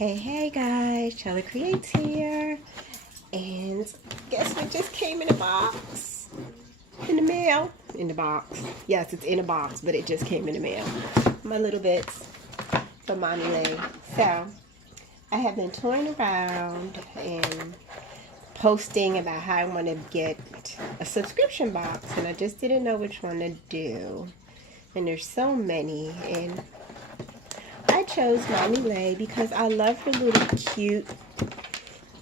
Hey guys, Shelly Creates here, and guess what just came in a box? In the mail? In the box. Yes, it's in a box, but it just came in the mail. My little bits from Mommy Lhey. So, I have been toying around and posting about how I want to get a subscription box, and I just didn't know which one to do. And there's so many, and I chose Mommy Lhey because I love her little cute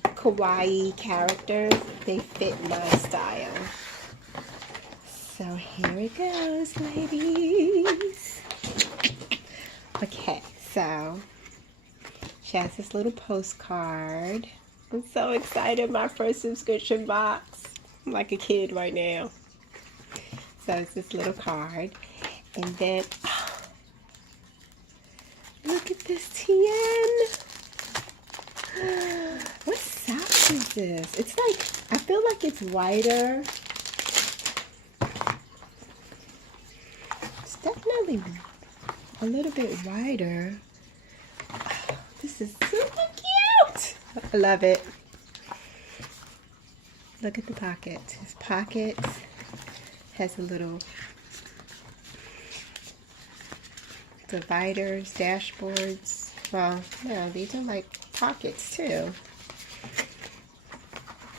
kawaii characters. They fit my style. So here it goes, ladies. Okay, so she has this little postcard. I'm so excited, my first subscription box. I'm like a kid right now. So it's this little card. And then, look at this TN. What size is this? It's like, I feel like it's wider. It's definitely a little bit wider. Oh, this is super cute. I love it. Look at the pockets. His pockets has a little dividers, dashboards. Well, no, these are like pockets too.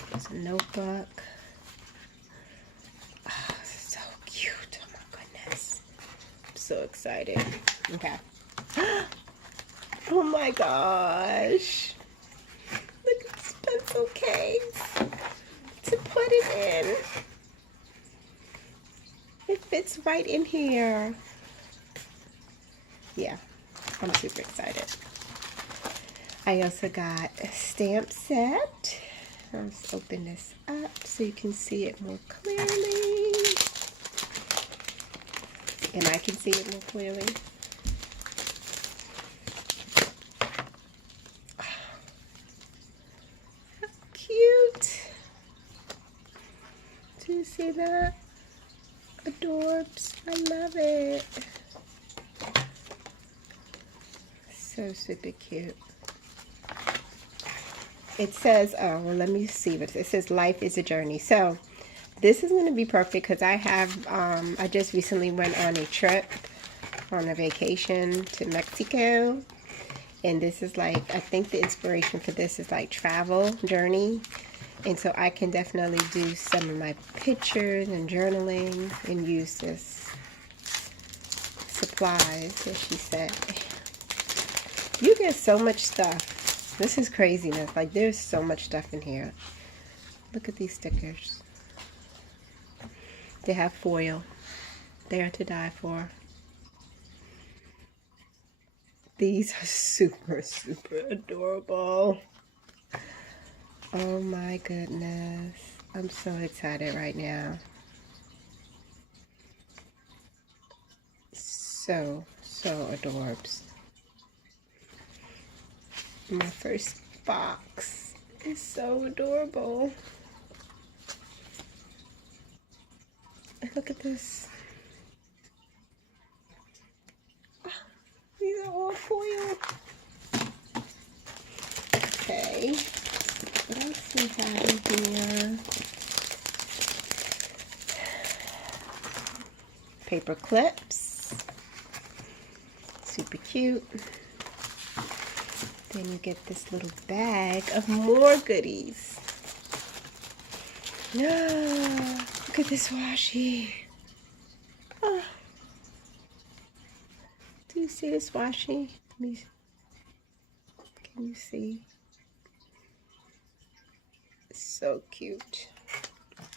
There's a notebook. Oh, so cute. Oh my goodness. I'm so excited. Okay. Oh my gosh. Look at this pencil case to put it in. It fits right in here. Yeah, I'm super excited. I also got a stamp set. Let's open this up so you can see it more clearly. And I can see it more clearly. How cute. Do you see that? Adorbs. I love it. So super cute. It says, oh, well, let me see what it says. Life is a journey. So this is going to be perfect because I have, I just recently went on a trip, on a vacation to Mexico. And this is like, I think the inspiration for this is like travel journey. And so I can definitely do some of my pictures and journaling and use this supplies, as she said. You get so much stuff. This is craziness. Like, there's so much stuff in here. Look at these stickers. They have foil. They are to die for. These are super, super adorable. Oh my goodness. I'm so excited right now. So adorbs. My first box is so adorable. Look at this. Oh, these are all foil. Okay. What else we have in here? Paper clips. Super cute. Then you get this little bag of more goodies. No, look at this washi. Oh. Do you see this washi? Can you see? It's so cute.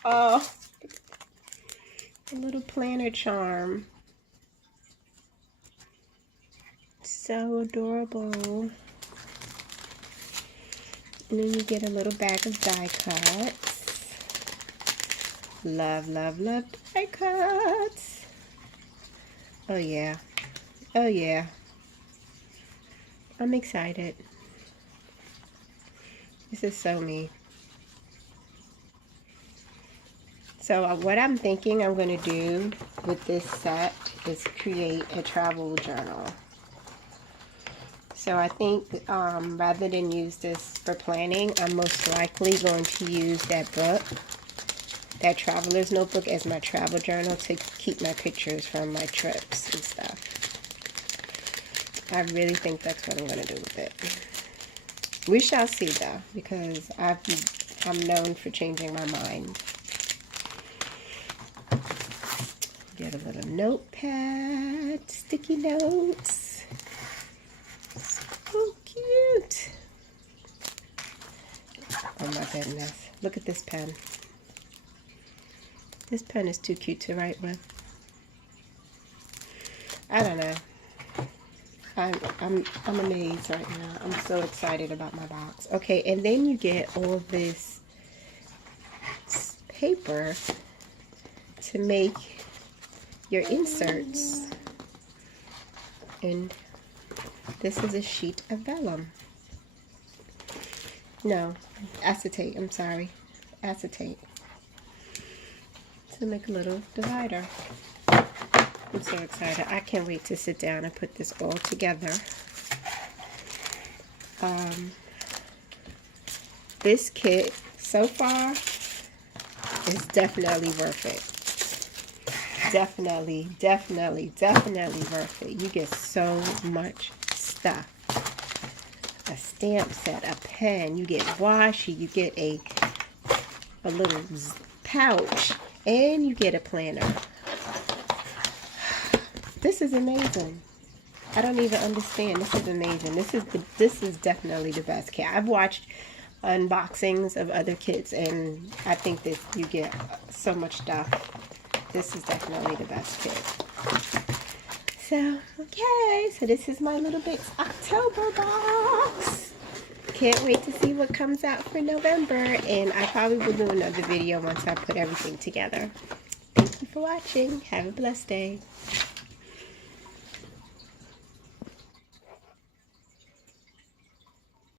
Oh, a little planner charm. So adorable. And then you get a little bag of die cuts. Love, love, love die cuts. Oh yeah. Oh yeah. I'm excited. This is so me. So what I'm thinking I'm going to do with this set is create a travel journal. So I think rather than use this for planning, I'm most likely going to use that book, that traveler's notebook, as my travel journal to keep my pictures from my trips and stuff. I really think that's what I'm going to do with it. We shall see though, because I'm known for changing my mind. Get a little notepad, sticky notes. So cute. Oh my goodness. Look at this pen. This pen is too cute to write with. I don't know. I'm amazed right now. I'm so excited about my box. Okay, and then you get all this paper to make your inserts. And this is a sheet of vellum. No, acetate, I'm sorry. Acetate. To make a little divider. I'm so excited. I can't wait to sit down and put this all together. This kit so far is definitely worth it. Definitely worth it. You get so much stuff. A stamp set, a pen, you get washi, you get a little pouch, and you get a planner. This is amazing. I don't even understand. This is amazing. This is definitely the best kit. I've watched unboxings of other kits, and I think that you get so much stuff. This is definitely the best kit. So, okay. So this is my Little Bits October box. Can't wait to see what comes out for November, and I probably will do another video once I put everything together. Thank you for watching. Have a blessed day.